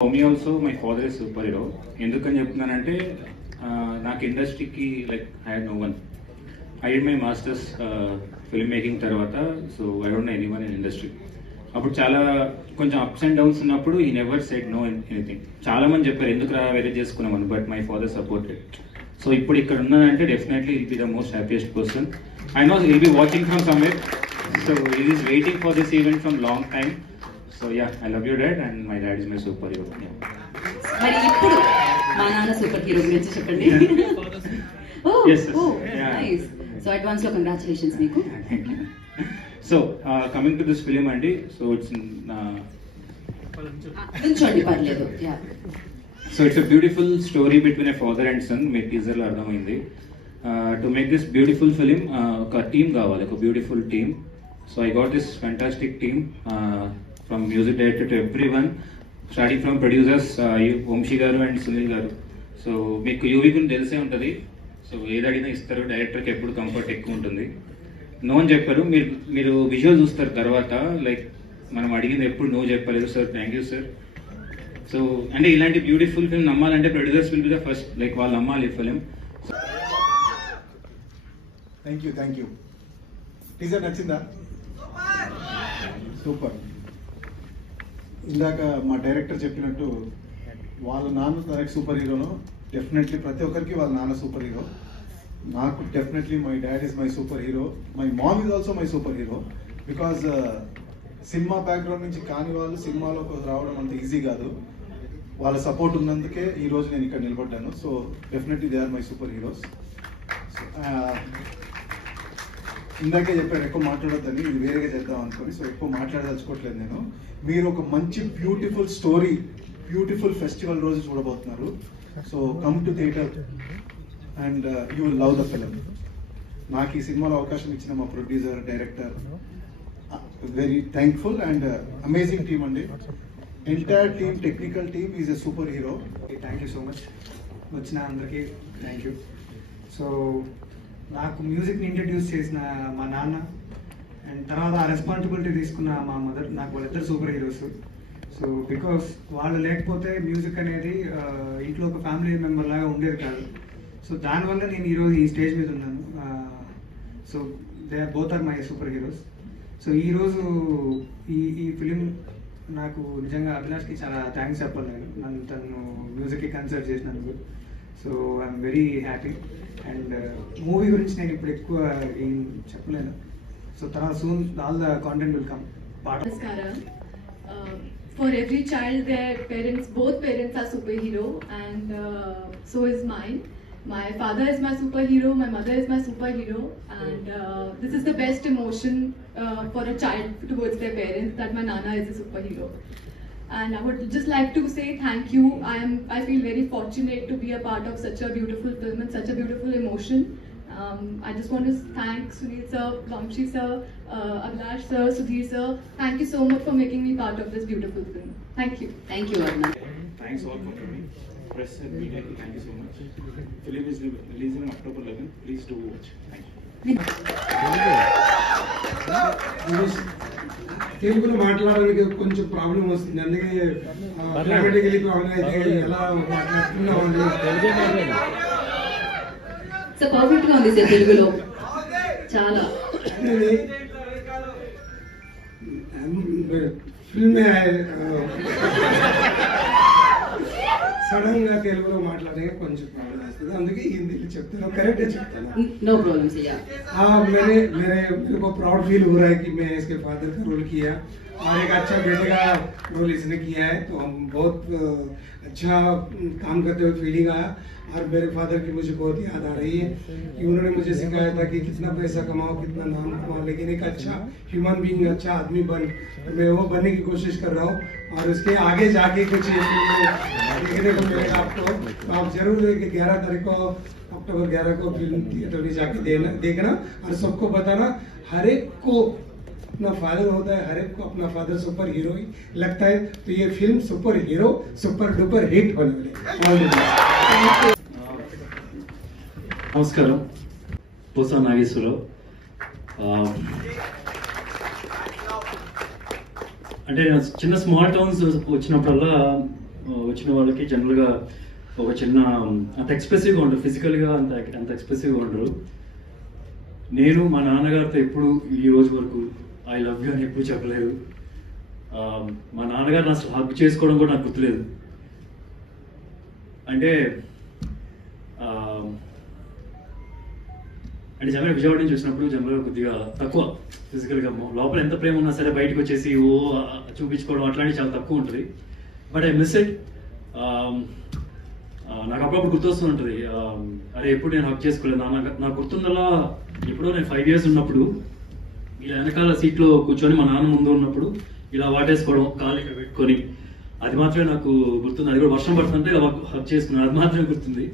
For me also, my father is superhero. ఎందుకని చెప్తున్నానంటే నాకు ఇండస్ట్రీకి like I had no one. I did my masters film making తర్వాత, so I don't know anyone in industry. అప్పుడు చాలా కొంచెం ups and downs ఉన్నప్పుడు ఈ నెవర్ సెడ్ నో ఎనీథింగ్. చాలా మంది చెప్పారు ఎందుకు రా వేరే చేసుకున్నామని, but my father supported. So ఇప్పుడు ఇక్కడ ఉన్నానంటే definitely will be the most happiest person. I know will be watching from somewhere. So he is waiting for this event from long time. So yeah, I love you dad and my dad is my superhero. మరి ఇప్పుడు మా నాన్న super hero గురించి చెప్పండి. Yes, yes. Yeah. Nice. So advance lo congratulations meeku. Thank you. So coming to this film andi, so it's నుంచోండి పర్లేదు. Yeah. So it's a beautiful story between a father and son. Me teaser lo ardhamaindi. To make this beautiful film oka team kavali, oka beautiful team. So I got this fantastic team. From music director to everyone, starting from producers Vamshi garu and Sunil garu. So మీకు UV గురించి తెలిసే ఉంటుంది. So ఏది అడిగినా ఇస్తారు, డైరెక్టర్కి ఎప్పుడు comfort ఎక్కువ ఉంటుంది. నో అని చెప్పారు. మీరు విజువల్ చూస్తారు తర్వాత, లైక్ మనం అడిగింది ఎప్పుడు నో చెప్పలేదు. Sir thank you sir. So అంటే ఇలాంటి బ్యూటిఫుల్ ఫిల్మ్ నమ్మాలంటే producers will be the first, like వాళ్ళు నమ్మాలి ఫిల్మ్. Thank you. టీజర్ నచ్చిందా? సూపర్. ఇందాక మా డైరెక్టర్ చెప్పినట్టు వాళ్ళ నాన్న డైరెక్ట్ సూపర్ హీరోను, డెఫినెట్లీ ప్రతి ఒక్కరికి వాళ్ళ నాన్న సూపర్ హీరో. నాకు definitely my dad is my super hero. My mom is also my super hero. Because cinema background నుంచి కాని వాళ్ళు సినిమాలోకి రావడం అంత ఈజీ కాదు. వాళ్ళ సపోర్ట్ ఉన్నందుకే ఈరోజు నేను ఇక్కడ నిలబడ్డాను. So definitely they are my super heroes. ఇందాకే చెప్పాను ఎక్కువ మాట్లాడొద్దని, ఇది వేరేగా చేద్దాం అనుకొని. సో ఎక్కువ మాట్లాడదలుచుకోవట్లేదు నేను. మీరు ఒక మంచి బ్యూటిఫుల్ స్టోరీ, బ్యూటిఫుల్ ఫెస్టివల్ రోజు చూడబోతున్నారు. So come to theatre and you will love the film. నాకు ఈ సినిమాలో అవకాశం ఇచ్చిన మా producer, director, very thankful and amazing team అండి. Entire team, technical team is a super hero. Thank you so much. వచ్చిన అందరికీ థ్యాంక్ యూ. సో నాకు మ్యూజిక్ని ఇంట్రడ్యూస్ చేసిన మా నాన్న, అండ్ తర్వాత ఆ రెస్పాన్సిబిలిటీ తీసుకున్న మా మదర్, నాకు వాళ్ళిద్దరు సూపర్ హీరోస్. సో బికాస్ వాళ్ళు లేకపోతే మ్యూజిక్ అనేది ఇంట్లో ఒక ఫ్యామిలీ మెంబర్ లాగా ఉండేది కాదు. సో దానివల్ల నేను ఈరోజు ఈ స్టేజ్ మీద ఉన్నాను. So they are both are my super heroes. So ఈరోజు ఈ ఫిలిం నాకు నిజంగా అభిలాష్కి చాలా థ్యాంక్స్ చెప్పాలి. నన్ను తను మ్యూజిక్కి కన్సిడర్ చేసినందుకు. So I'm very happy. And movie గురించి నేను ఇప్పుడు ఎక్కువ ఏం చెప్పలేను. సో తర్వాత soon all the content will come. Namaskaram. For every child, their parents, both parents are superhero, and so is mine. My father is my superhero, my mother is my superhero, and this is the best emotion for a child towards their parents, that my nana is a superhero. And I would just like to say thank you. I feel very fortunate to be a part of such a beautiful film and such a beautiful emotion. I just want to thank Sunil sir, Vamshi sir, Abhilash sir, Sudhir sir. Thank you so much for making me part of this beautiful film. Thank you. Thank you Arna. Thanks all for coming. Press and media, thank you so much. Film is releasing on October 11th. Please do watch. Thank you. తెలుగులో మాట్లాడడానికి కొంచెం problem వస్తుంది, అందుకే grammatically problem అయితే ఎలా మాట్లాడుతున్నాం. So perfect గా ఉంది సార్ తెలుగులో చాలా. ఫిల్మ్ సడన్ గా తెలుగులో మాట్లాడడానికి కొంచెం ప్రాబ్లం వస్తుంది, అందుకే హిందీలో చెప్తాను, కరెక్ట్ చెప్తాను. नो प्रॉब्लम से यार. मेरे को प्राउड फील हो रहा है कि मैं इसके फादर का रोल किया और एक अच्छा बेटे का रोल इसने किया है. तो हम बहुत अच्छा काम करते हुए फीलिंग आया. और मेरे फादर की मुझे बहुत याद आ रही है कि उन्होंने मुझे सिखाया था कि कितना पैसा कमाओ, कितना नाम कमाओ, लेकिन एक अच्छा ह्यूमन बीइंग, अच्छा आदमी बन. तो मैं वो बनने की कोशिश कर रहा हूँ और उसके आगे जाके कुछ देखने को मिलेगा आपको. तो आप जरूर 11 तारीख को, अक्टूबर 11 को फिल्म थिएटर में जाके देखना और सबको बताना. हर एक को अपना फादर होता है, हर एक को अपना फादर सुपर हीरो ही लगता है. तो ये film super hero, super duper hit होने वाली. నమస్కారం, పూసా నాగేశ్వరరావు. అంటే చిన్న స్మాల్ టౌన్స్ వచ్చినప్పుడల్లా వచ్చిన వాళ్ళకి జనరల్గా ఒక చిన్న అంత ఎక్స్ప్రెసివ్గా ఉండరు, ఫిజికల్గా అంత ఎక్స్ప్రెసివ్గా ఉండరు. నేను మా నాన్నగారితో ఎప్పుడు ఈ రోజు వరకు ఐ లవ్ యూ అని ఎప్పుడు చెప్పలేదు. మా నాన్నగారిని అసలు హగ్ చేసుకోవడం కూడా నాకు గుర్తులేదు. అంటే జనరల్ విజయవాడ నుంచి వచ్చినప్పుడు జనరల్గా కొద్దిగా తక్కువ ఫిజికల్గా, లోపల ఎంత ప్రేమ ఉన్నా సరే బయటకు వచ్చేసి చూపించుకోవడం అట్లాంటివి చాలా తక్కువ ఉంటుంది. But I miss it. నాకు అప్పుడప్పుడు గుర్తొస్తూ ఉంటుంది, అరే ఎప్పుడు నేను హక్ చేసుకోలేదు. నాకు గుర్తుందలా ఎప్పుడో నేను 5 years ఉన్నప్పుడు ఇలా వెనకాల సీట్లో కూర్చొని మా నాన్న ముందు ఉన్నప్పుడు ఇలా వాటేసుకోవడం, కాలు ఇక్కడ పెట్టుకొని, అది మాత్రమే నాకు గుర్తుంది. అది కూడా వర్షం పడుతుంటే ఇలా హక్ చేసుకున్నాను, అది మాత్రమే గుర్తుంది.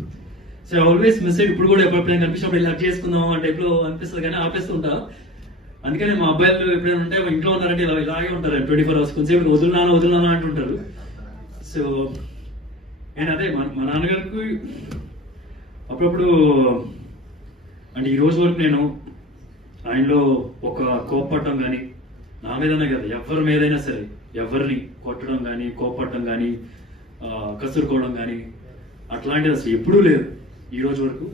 So I always miss it. ఇప్పుడు కూడా ఎప్పుడైనా కనిపించినప్పుడు ఇలా హక్ చేసుకుందాం అంటే ఎప్పుడు అనిపిస్తుంది కానీ ఆపేస్తుంటా. అందుకని మా అబ్బాయిలు ఎప్పుడైనా ఉంటే మా ఇంట్లో ఉన్నారంటే ఇలాగే ఉంటారు 24 hours. కొంచెం వదులునానా అంటుంటారు. సో నేను అదే మా నాన్నగారికి అప్పుడప్పుడు అంటే ఈ రోజు వరకు నేను ఆయనలో ఒక కోప్పడటం కానీ, నా మీదనే కదా ఎవరి మీదైనా సరే, ఎవరిని కొట్టడం కానీ కోప్పడటం కానీ కసురుకోవడం కానీ అట్లాంటిది అసలు ఎప్పుడూ లేదు ఈ రోజు వరకు.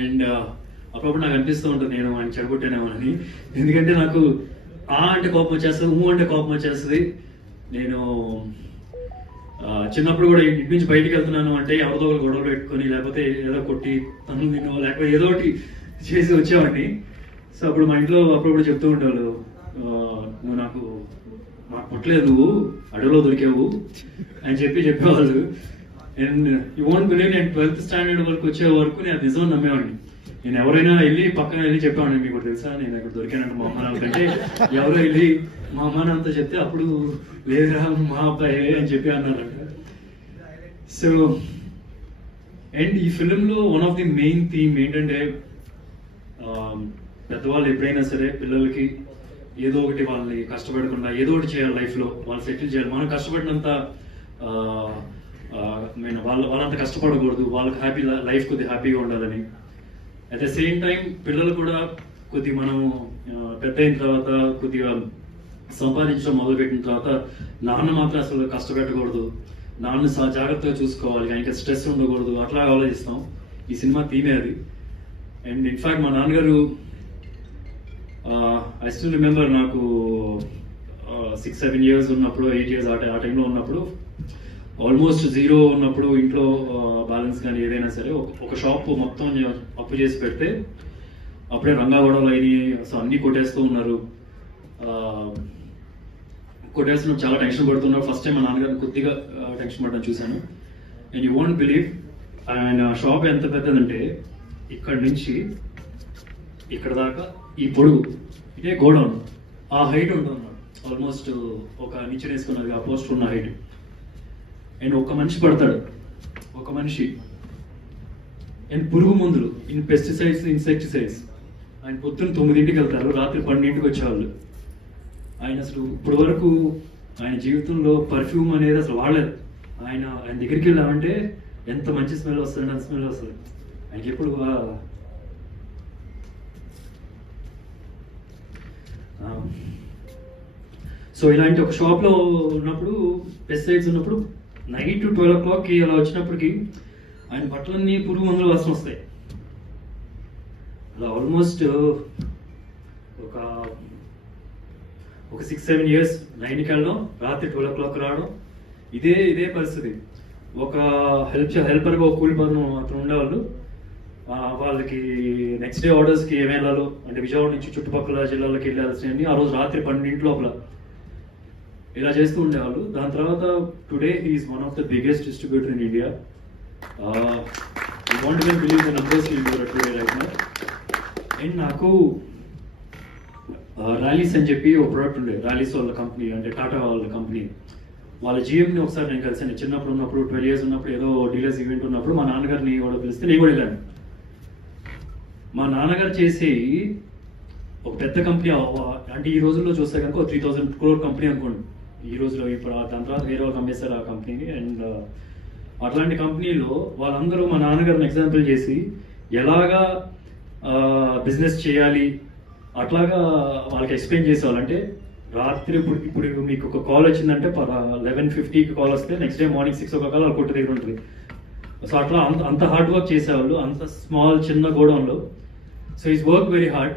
అండ్ అప్పుడప్పుడు నాకు అనిపిస్తూ ఉంటుంది నేను ఆయన చెడగొట్టానేమోనని. ఎందుకంటే నాకు అంటే కోపం వచ్చేస్తుంది, అంటే కోపం వచ్చేస్తుంది. నేను చిన్నప్పుడు కూడా ఇంటి నుంచి బయటికి వెళ్తున్నాను అంటే ఎవరితో ఒకరు గొడవలు పెట్టుకొని, లేకపోతే ఏదో కొట్టి తను తినో లేకపోతే ఏదో ఒకటి చేసి వచ్చేవాడిని. సో అప్పుడు మా ఇంట్లో అప్పుడప్పుడు చెప్తూ ఉండేవాళ్ళు, నువ్వు నాకు పుట్టలేదు, నువ్వు అడవిలో దొరికావు అని చెప్పేవాళ్ళు. అండ్ యూ వోంట్ బిలీవ్, నేను 12th standard వరకు వచ్చే వరకు నేను అది నిజం నమ్మేవాడిని. నేను ఎవరైనా వెళ్ళి పక్కన వెళ్ళి చెప్పేవాడిని, మీకు తెలుసా నేను ఇక్కడ దొరికానంటే మా అమ్మ నాన్నకంటే ఎవరో వెళ్ళి మా అమ్మ నాన్నతో చెప్తే అప్పుడు లేదురా మా అబ్బాయి అని చెప్పి అన్నారంట. సో అండ్ ఈ ఫిలింలో one of the main theme ఏంటంటే పెద్దవాళ్ళు ఎప్పుడైనా సరే పిల్లలకి ఏదో ఒకటి వాళ్ళని కష్టపడకుండా ఏదో ఒకటి చేయాలి లైఫ్లో, వాళ్ళు సెటిల్ చేయాలి. మనం కష్టపడినంత వాళ్ళంత కష్టపడకూడదు, వాళ్ళకి లైఫ్ కొద్దిగా హ్యాపీగా ఉండాలని. అట్ ద సేమ్ టైం పిల్లలు కూడా కొద్దిగా మనం పెద్ద అయిన తర్వాత కొద్దిగా సంపాదించడం మొదలుపెట్టిన తర్వాత నాన్న మాత్రం అసలు కష్టపెట్టకూడదు, నాన్న జాగ్రత్తగా చూసుకోవాలి, ఆయనకి స్ట్రెస్ ఉండకూడదు, అట్లా ఆలోచిస్తాం. ఈ సినిమా థీమే అది. అండ్ ఇన్ఫాక్ట్ మా నాన్నగారు ఐ స్టిల్ రిమెంబర్ నాకు 6-7 years ఉన్నప్పుడు, 8 years ఆ టైంలో ఉన్నప్పుడు ఆల్మోస్ట్ 0 ఉన్నప్పుడు ఇంట్లో బ్యాలెన్స్ కానీ ఏదైనా సరే ఒక షాప్ మొత్తం అప్పు చేసి పెడితే అప్పుడే రంగా గొడవలు అయినాయి. సో అన్నీ కొట్టేస్తూ ఉన్నారు. కొట్టేస్తున్న చాలా టెన్షన్ పడుతున్నారు. ఫస్ట్ టైం మా నాన్నగారిని కొద్దిగా టెన్షన్ పడడం చూశాను. అండ్ యూ వోంట్ బిలీవ్, ఆయన షాప్ ఎంత పెద్దదంటే ఇక్కడ నుంచి ఇక్కడ దాకా ఈ పొడుగు ఇదే గోడౌన్, ఆ హైట్ ఉంటుంది అన్నమాట. ఆల్మోస్ట్ ఒక నిచ్చెన వేసుకున్నది ఆ పోస్ట్ ఉన్న హైట్. అండ్ ఒక మనిషి పడతాడు, ఒక మనిషి. అండ్ పురుగు మందులు, పెస్టిసైడ్స్, ఇన్సెక్టిసైడ్స్. ఆయన పొద్దున్న 9ంటికి వెళ్తారు, రాత్రి 12ంటికి వచ్చేవాళ్ళు. ఆయన అసలు ఇప్పటి వరకు ఆయన జీవితంలో పర్ఫ్యూమ్ అనేది అసలు వాడలేదు. ఆయన దగ్గరికి వెళ్ళామంటే ఎంత మంచి స్మెల్ వస్తుంది, అంత స్మెల్ వస్తుంది. ఆయనకి ఎప్పుడు సో ఇలాంటి ఒక షాప్లో ఉన్నప్పుడు, పెస్టిసైడ్స్ ఉన్నప్పుడు నైట్ 12 o'clockకి అలా వచ్చినప్పటికి ఆయన బట్టలన్నీ పురుగు మందులు వాసన వస్తాయి. అలా ఆల్మోస్ట్ ఒక 6-7 years 9కి వెళ్ళడం, రాత్రి 12 o'clock రావడం, ఇదే పరిస్థితి. ఒక హెల్పర్గా ఒక కూలి పని అతను ఉండేవాళ్ళు. వాళ్ళకి నెక్స్ట్ డే ఆర్డర్స్కి ఏమి వెళ్ళాలో అంటే విజయవాడ నుంచి చుట్టుపక్కల జిల్లాలకు వెళ్ళాల్సినవి ఆ రోజు రాత్రి 12 లోపల ఇలా చేస్తూ ఉండేవాళ్ళు. దాని తర్వాత today he's one of the biggest distributor in India. You want even believe the numbers today like now. And నాకు ర్యాలీస్ అని చెప్పి ఒక ప్రోడక్ట్ ఉండే, ర్యాలీస్ వాళ్ళ కంపెనీ అంటే టాటా వాళ్ళ కంపెనీ. వాళ్ళ జిఎంని ఒకసారి నేను కలిసాను. చిన్నప్పుడు ఉన్నప్పుడు 12 years ఉన్నప్పుడు ఏదో డీలర్స్ ఈవెంట్ ఉన్నప్పుడు మా నాన్నగారిని కూడా పిలిస్తే నేను కూడా వెళ్ళాను. మా నాన్నగారు చేసి ఒక పెద్ద కంపెనీ అంటే ఈ రోజుల్లో చూస్తే కనుక 3,000 crore కంపెనీ అనుకోండి ఈ రోజులో. ఇప్పుడు దాని తర్వాత వేరే వాళ్ళు అమ్మేస్తారు ఆ కంపెనీని. అండ్ అట్లాంటి కంపెనీలో వాళ్ళందరూ మా నాన్నగారిని ఎగ్జాంపుల్ చేసి ఎలాగా బిజినెస్ చేయాలి అట్లాగా వాళ్ళకి ఎక్స్ప్లెయిన్ చేసేవాళ్ళు. అంటే రాత్రి ఇప్పుడు మీకు ఒక కాల్ వచ్చిందంటే 11:50కి కాల్ వస్తే నెక్స్ట్ డే మార్నింగ్ 6 o'clock వాళ్ళ కొట్టు దగ్గర ఉంటుంది. సో అట్లా అంత హార్డ్ వర్క్ చేసేవాళ్ళు, అంత స్మాల్ చిన్న గోడౌన్లో. So is work very hard.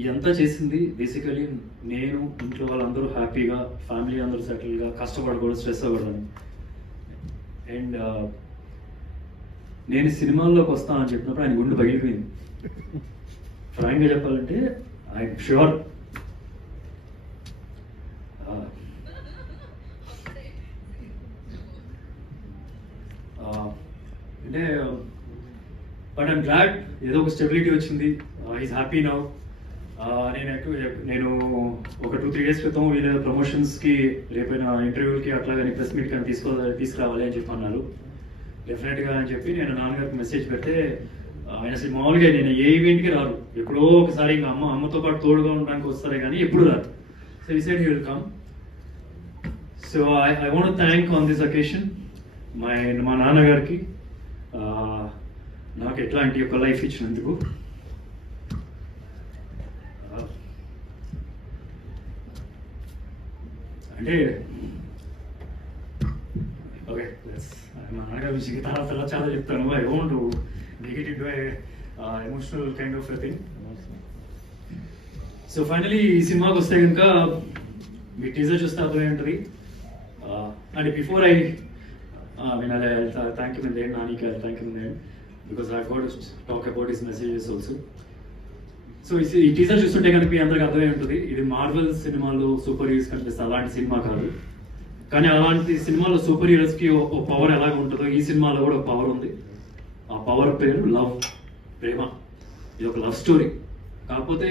ఇదంతా చేసింది బేసికలీ నేను, ఇంట్లో వాళ్ళందరూ హ్యాపీగా, ఫ్యామిలీ అందరూ సెటిల్గా, కష్టపడకూడదు, స్ట్రెస్ అవ్వకూడదు. అండ్ నేను సినిమాల్లోకి వస్తానని చెప్పినప్పుడు ఆయన గుండె పగిలిపోయింది. ఫ్రాంక్గా చెప్పాలంటే ఐఎమ్ ష్యూర్ అంటే బట్ ఐమ్ గ్లాడ్ ఏదో ఒక స్టెబిలిటీ వచ్చింది. Is happy now. నేను ఒక 2-3 days క్రితం వీళ్ళ ప్రమోషన్స్కి రేపైనా ఇంటర్వ్యూలకి అట్లా కానీ ప్రెస్ మీట్ కానీ తీసుకురావాలి అని చెప్పి అన్నారు. డెఫినెట్గా అని చెప్పి నేను నాన్నగారికి మెసేజ్ పెడితే ఆయన అసలు మామూలుగా నేను ఏ ఈవెంట్కి రారు, ఎప్పుడో ఒకసారి ఇంకా అమ్మతో పాటు తోడుగా ఉండడానికి వస్తారే కానీ ఎప్పుడు రారు. సో ఈ side he will come. So I want thank on this occasion మా నాన్నగారికి నాకు ఎట్లాంటి ఒక లైఫ్ ఇచ్చినందుకు. అంటే ఓకే మా నాన్నగారి విషయం తర్వాత చాలా చెప్తాను. I want to make it into emotional kind of thing. So finally ఈ సినిమాకి వస్తే కనుక మీ టీజర్ చూస్తే అర్థమై ఉంటుంది. And before I thank you మీ దేడ్ నానికి thank you dad because I got to talk about his messages also. So ఈ టీజర్ చూస్తుంటే కనుక మీ అందరికి అర్థమై ఉంటుంది ఇది మార్వెల్ సినిమాలో సూపర్ హీరోస్ కనిపిస్తే అలాంటి సినిమా కాదు. కానీ అలాంటి సినిమాలో సూపర్ హీరోస్కి ఒక పవర్ ఎలాగ ఉంటుందో ఈ సినిమాలో కూడా ఒక పవర్ ఉంది. ఆ పవర్ పేరు లవ్, ప్రేమ. ఇది ఒక లవ్ స్టోరీ. కాకపోతే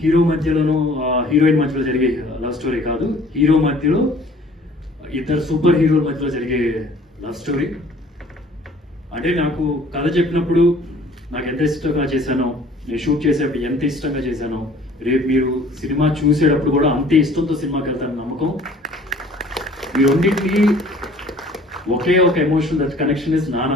హీరో మధ్యలోనూ హీరోయిన్ మధ్యలో జరిగే లవ్ స్టోరీ కాదు, హీరో మధ్యలో ఇద్దరు సూపర్ హీరోల మధ్యలో జరిగే లవ్ స్టోరీ. అంటే నాకు కథ చెప్పినప్పుడు నాకు ఎంత ఇష్టంగా చేశానో, నేను షూట్ చేసేటప్పుడు ఎంత ఇష్టంగా చేశానో, రేపు మీరు సినిమా చూసేటప్పుడు కూడా అంతే ఇష్టంతో సినిమాకి వెళ్తాను నమ్మకం. ఈ రెండింటికి ఒకే ఒక ఎమోషన్, దట్ కనెక్షన్ ఇస్ నాన్న.